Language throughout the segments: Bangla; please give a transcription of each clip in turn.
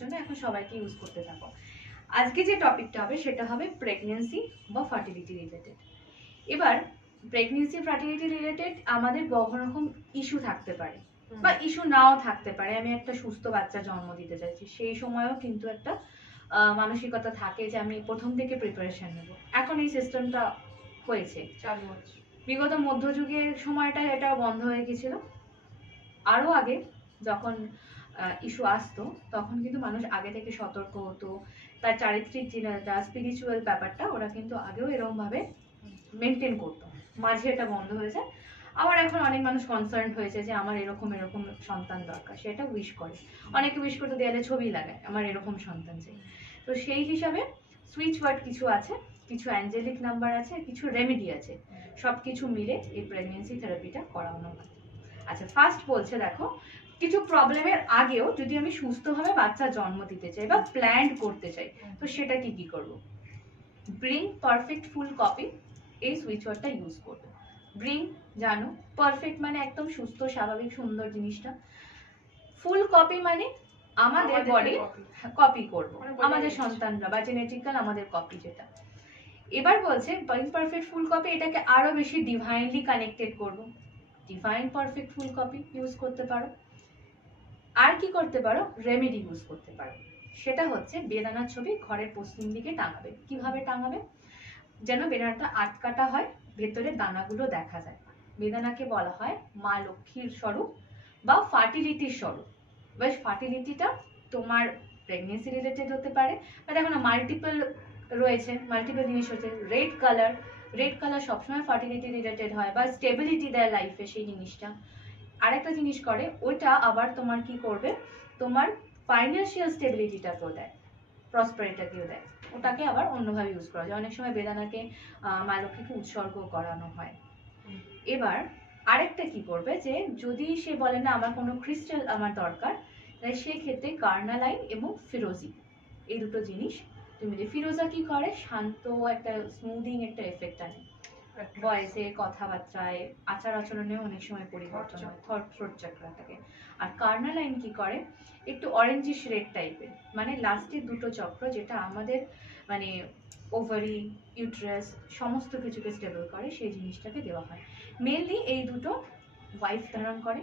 জন্য এখন সবাইকে ইউজ করতে থাকো। আজকে যে টপিকটা হবে সেটা হবে প্রেগনেন্সি বা ফার্টিলিটি রিলেটেড। এবার প্রেগনেন্সি ফার্টিলিটি রিলেটেড আমাদের বহু রকম ইস্যু থাকতে পারে বা ইস্যু নাও থাকতে পারে। আমি একটা সুস্থ বাচ্চা জন্ম দিতে চাইছি, সেই সময়ও কিন্তু একটা মানসিকতা থাকে যে আমি প্রথম থেকে প্রিপারেশন নেব। এখন এই সিস্টেমটা হয়েছে, চালু হচ্ছে। বিগত মধ্যযুগের সময়টায় এটা বন্ধ হয়ে গেছিল। আরো আগে যখন ইস্যু আসতো তখন কিন্তু মানুষ আগে থেকে সতর্ক হতো, তার চারিত্রিক যেটা স্পিরিচুয়াল ব্যাপারটা ওরা কিন্তু আগেও এরকম ভাবে মেনটেন করতো। মাঝে এটা বন্ধ হয়েছে, আবার এখন অনেক মানুষ কনসার্ন হয়েছে যে আমার এরকম এরকম সন্তান দরকার, সেটা উইশ করে। অনেকে উইশ করতে দেয়ালে ছবি লাগায় আমার এরকম সন্তান চাই। তো সেই হিসাবে সুইচ ওয়ার্ড কিছু আছে, কিছু অ্যাঞ্জেলিক নাম্বার আছে, কিছু রেমেডি আছে, সবকিছু মিলে এই প্রেগনেন্সি থেরাপিটা করানো হয়। আচ্ছা, ফার্স্ট বলছে দেখো, কিছু প্রবলেমের আগেও যদি আমি সুস্থভাবে বাচ্চা জন্ম দিতে চাই বা প্ল্যান করতে চাই, তো সেটা কি করব? ব্রিং পারফেক্ট ফুল কপি, এই সুইচ ওয়ার্ডটা ইউজ করবে। ব্রিং জানো, পারফেক্ট মানে একদম সুস্থ স্বাভাবিক সুন্দর জিনিসটা। ফুল কপি মানে আমাদের বডি কপি করব, আমাদের সন্তানরা বা জেনেটিক্যাল আমাদের কপি যেটা। এবার বলছে পারফেক্ট ফুল কপি, এটাকে আরো বেশি ডিভাইনলি কানেক্টেড করব। ডিভাইন পারফেক্ট ফুল কপি ইউজ করতে পারো। আর কি করতে পারো? রেমেডি ইউজ করতে পারো। সেটা হচ্ছে বেদানার ছবি ঘরের পশ্চিম দিকে টাঙাবে। কিভাবে টাঙাবে? যেন বেদানাটা আটকাটা হয়, ভেতরে দানাগুলো দেখা যায়। বেদানাকে বলা হয় মা লক্ষ্মীর স্বরূপ বা ফার্টিলিটির স্বরূপ। বেশ, ফার্টিলিটিটা তোমার প্রেগনেন্সি রিলেটেড হতে পারে, বা দেখো না মাল্টিপল রয়েছে, মাল্টিপল জিনিস হচ্ছে। রেড কালার সবসময় ফার্টিলিটি রিলেটেড হয় বা স্টেবিলিটি দেয় লাইফে সেই জিনিসটা। আরেকটা জিনিস করে ওইটা আবার তোমার কি করবে, তোমার ফাইন্যান্সিয়াল স্টেবিলিটিটাকেও দেয়, প্রসপারিটিকেও দেয়। ওটাকে আবার অন্যভাবে ইউজ করা যায়। অনেক সময় বেদানাকে মা লক্ষ্মীকে উৎসর্গ করানো হয়। এবার আরেকটা কি করবে, যে যদি সে বলে না আমার কোনো ক্রিস্টাল আমার দরকার, তাই সেক্ষেত্রে কার্নালাইন এবং ফিরোজি, এই দুটো জিনিস তুমি যে ফিরোজা কি করে, শান্ত একটা স্মুদিং একটা এফেক্ট আনে ভয়েসে, কথাবার্তায়, আচার আচরণেও অনেক সময় পরিবর্তন হয়, থ্রোট চক্রটাকে। আর কার্নালাইন কি করে, একটু অরেঞ্জিশ রেড টাইপের, মানে লাস্টের দুটো চক্র যেটা আমাদের মানে ওভারি, ইউট্রাস সমস্ত কিছুকে স্টেবল করে, সেই জিনিসটাকে দেওয়া হয়। মেনলি এই দুটো ওয়াইফ ধারণ করে,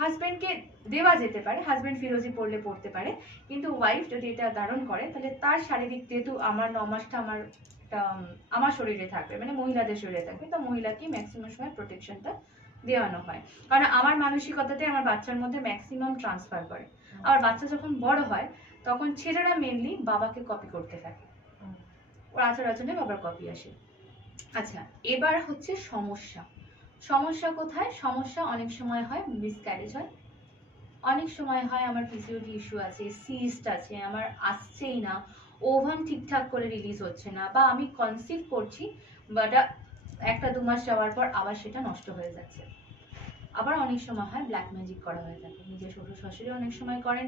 হাজব্যান্ডকে দেওয়া যেতে পারে, হাজব্যান্ড ফিরোজি পড়লে পড়তে পারে, কিন্তু ওয়াইফ যদি এটা ধারণ করে তাহলে তার শারীরিক, যেহেতু আমার 9 মাসটা আমার শরীরে থাকবে, মানে মহিলাদের শরীরে থাকবে, তো মহিলাকে ম্যাক্সিমাম সময় প্রোটেকশনটা দেওয়ানো হয়। কারণ আমার মানসিকতাতে আমার বাচ্চার মধ্যে ম্যাক্সিমাম ট্রান্সফার করে। আর বাচ্চা যখন বড় হয় তখন ছেলেরা মেনলি বাবাকে কপি করতে থাকে, ওর আচার আচরণে বাবার কপি আসে। আচ্ছা, এবার হচ্ছে সমস্যা কোথায়? সমস্যা অনেক সময় হয় মিসক্যারেজ হয়, অনেক সময় হয় আমার পিসিওডি ইস্যু আছে, সিস্ট আছে, আমার আসছেই না, ওভাম ঠিকঠাক করে রিলিজ হচ্ছে না, বা আমি কনসিভ করছি বাট 1-2 মাস যাওয়ার পর আবার সেটা নষ্ট হয়ে যাচ্ছে। আবার অনেক সময় হয় ব্ল্যাক ম্যাজিক করা হয়ে থাকে, নিজের শ্বশুর শাশুড়ি অনেক সময় করেন,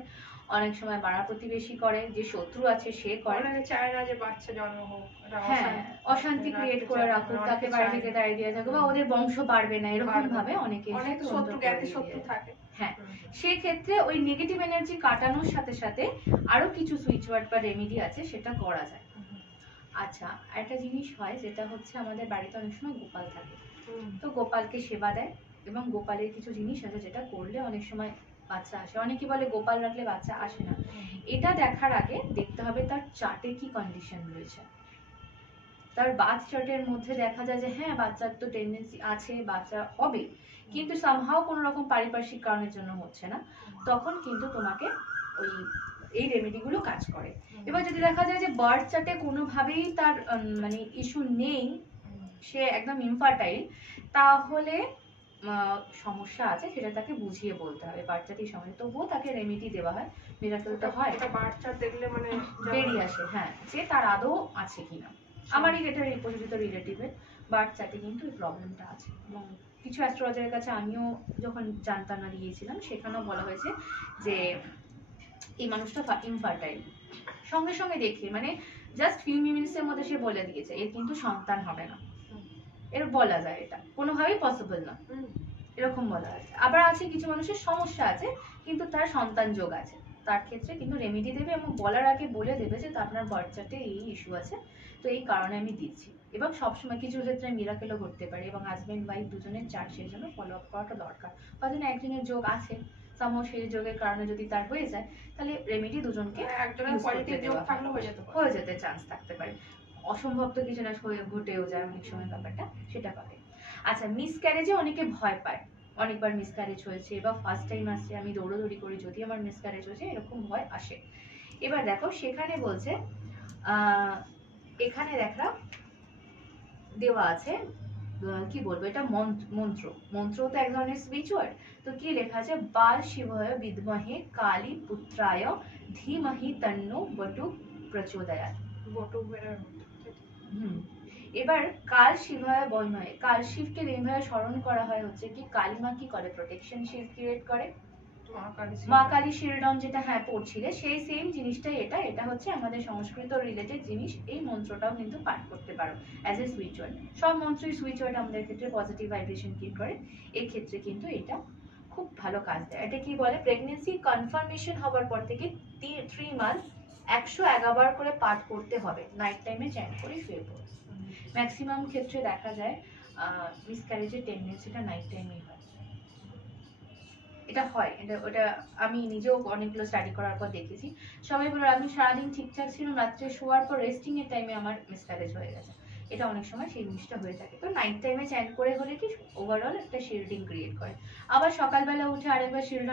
অনেক সময় পাড়া প্রতিবেশী করে, যে শত্রু আছে সে করে, চায় না যে বাচ্চা জন্ম হোক, হ্যাঁ অশান্তি ক্রিয়েট করে রাখুক, তাকে বাড়ি থেকে তাড়িয়ে দিয়ে থাকো, বা ওদের বংশ বাড়বে না, এরকম ভাবে অনেকে শত্রু থাকে। হ্যাঁ, সেক্ষেত্রে ওই নেগেটিভ এনার্জি কাটানোর সাথে সাথে আরো কিছু সুইচ ওয়ার্ড বা রেমেডি আছে, সেটা করা যায়। আচ্ছা, একটা জিনিস হয় যেটা হচ্ছে আমাদের বাড়িতে অনেক সময় গোপাল থাকে, তো গোপালকে সেবা দেয়, এবং গোপালের কিছু জিনিস আছে যেটা করলে অনেক সময় বাচ্চা আসে। অনেকে বলে গোপাল রাখলে বাচ্চা আসে না। এটা দেখার আগে দেখতে হবে তার চার্টে কি কন্ডিশন রয়েছে। তার বার্থ চার্টের মধ্যে দেখা যায় যে হ্যাঁ বাচ্চার তো টেন্ডেন্সি আছে, বাচ্চা হবে, কিন্তু সামহাও কোনো রকম পারিপার্শ্বিক কারণের জন্য হচ্ছে না, তখন কিন্তু তোমাকে ওই এই রেমেডিগুলো কাজ করে। এবার যদি দেখা যায় যে বার্থ চার্টে কোনোভাবেই তার মানে ইস্যু নেই, সে একদম ইনফার্টাইল, তাহলে সমস্যা আছে, সেটা তাকে বুঝিয়ে বলতে হবে। বার্থ চার্টের সময় তবুও তাকে রেমেডি দেওয়া হয়, মিরাকেলটা হয়, বার্থ চার্ট দেখলে মানে বেরিয়ে আসে হ্যাঁ যে তার আদৌ আছে কিনা। আমারই এটা পরিচিত রিলেটিভের বার্থ চার্টে কিন্তু এই প্রবলেমটা আছে, এবং কিছু অ্যাস্ট্রোলজারের কাছে আমিও যখন জানতাম না গিয়েছিলাম, সেখানেও বলা হয়েছে যে এই মানুষটা ইনফার্টাইল। সঙ্গে সঙ্গে দেখে মানে জাস্ট ফিউ মিনিটসের মধ্যে সে বলে দিয়েছে এর কিন্তু সন্তান হবে না, এর বলা যায় এটা কোনোভাবেই পসিবল না, এরকম বলা আছে। আবার আছে কিছু মানুষের সমস্যা আছে কিন্তু তার সন্তান যোগ আছে, তার ক্ষেত্রে কিন্তু রেমেডি দেবে এবং বলার আগে বলে দেবে যে আপনার বার্থ চার্টে এই ইস্যু আছে, তো এই কারণে আমি দিচ্ছি। এবং সবসময় কিছু ক্ষেত্রে মিরাকেলও ঘটতে পারে এবং হাজব্যান্ড ওয়াইফ দুজনের চার্ট সেই জন্য ফলো আপ করাটা দরকার। হয়তো না একজনের যোগ আছে, সামহ সেই যোগের কারণে যদি তার হয়ে যায়, তাহলে রেমেডি দুজনকে একজনের use করতে পজিটিভ যোগ দেওয়া হয়। থাকলে হয়ে যেতে পারে। হয়ে যেতে চান্স থাকতে পারে, অসম্ভব তো কিছু না, হয়ে ঘটেও যায় অনেক সময় ব্যাপারটা, সেটা পাবে। আচ্ছা, মিসক্যারেজে অনেকে ভয় পায়, অনেকবার মিসক্যারেজ হয়েছে বা ফার্স্ট টাইম আসছে, আমি দৌড়াদৌড়ি করি যদি আমার মিসক্যারেজ হয়েছে, এরকম ভয় আসে। এবার দেখো সেখানে বলছে এখানে দেখা দেওয়া আছে, কি বলবো, এটা মন্ত্র, মন্ত্র তো এক ধরনের সুইচ ওয়ার্ড। তো কি লেখা আছে, বাল শিবায় বিদ্মহে কালী পুত্রায় ধীমহি তন্নো বটু প্রচোদয়াৎ। বটু বেরোয়। এবার কাল শিবায় বৈময়, কাল শিবকে এইভাবে স্মরণ করা হয় হচ্ছে কি, কালিমা কি করে, প্রোটেকশন শিল্ড ক্রিয়েট করে। মা কালী শিরডন যেটা হ্যাঁ পড়ছিলে, সেই সেম জিনিসটাই এটা, এটা হচ্ছে আমাদের সংস্কৃত রিলেটেড জিনিস। এই মন্ত্রটাও কিন্তু পাঠ করতে পারো অ্যাজ এ সুইচ ওয়ার্ড। সব মন্ত্রই সুইচ ওয়ার্ড আমাদের ক্ষেত্রে পজিটিভ ভাইব্রেশন ক্রিয়েট করে, এই ক্ষেত্রে কিন্তু এটা খুব ভালো কাজ দেয়। এটা কি বলে, প্রেগনেন্সি কনফার্মেশন হওয়ার পর থেকে 3 মান্থ 111 বার করে পাঠ করতে হবে, নাইট টাইমে চ্যান্ট করে শুয়ে পড়ো। ম্যাক্সিমাম ক্ষেত্রে দেখা যায় মিসক্যারেজের টেন্ডেন্সিটা নাইট টাইমেই হয়, এটা হয়, এটা ওটা আমি নিজেও অনেকগুলো স্টাডি করার পর দেখেছি। সবাই বলে আমি সারাদিন ঠিকঠাক ছিলাম, রাত্রে শোয়ার পর রেস্টিং এর টাইমে আমার মিসক্যারেজ হয়ে গেছে, এটা অনেক সময় সেই জিনিসটা হয়ে থাকে। তো নাইট টাইমে চ্যান্ট করে হলে কি ওভারঅল একটা শিল্ডিং ক্রিয়েট করে, আবার সকালবেলা উঠে আরেকবার শিল্ড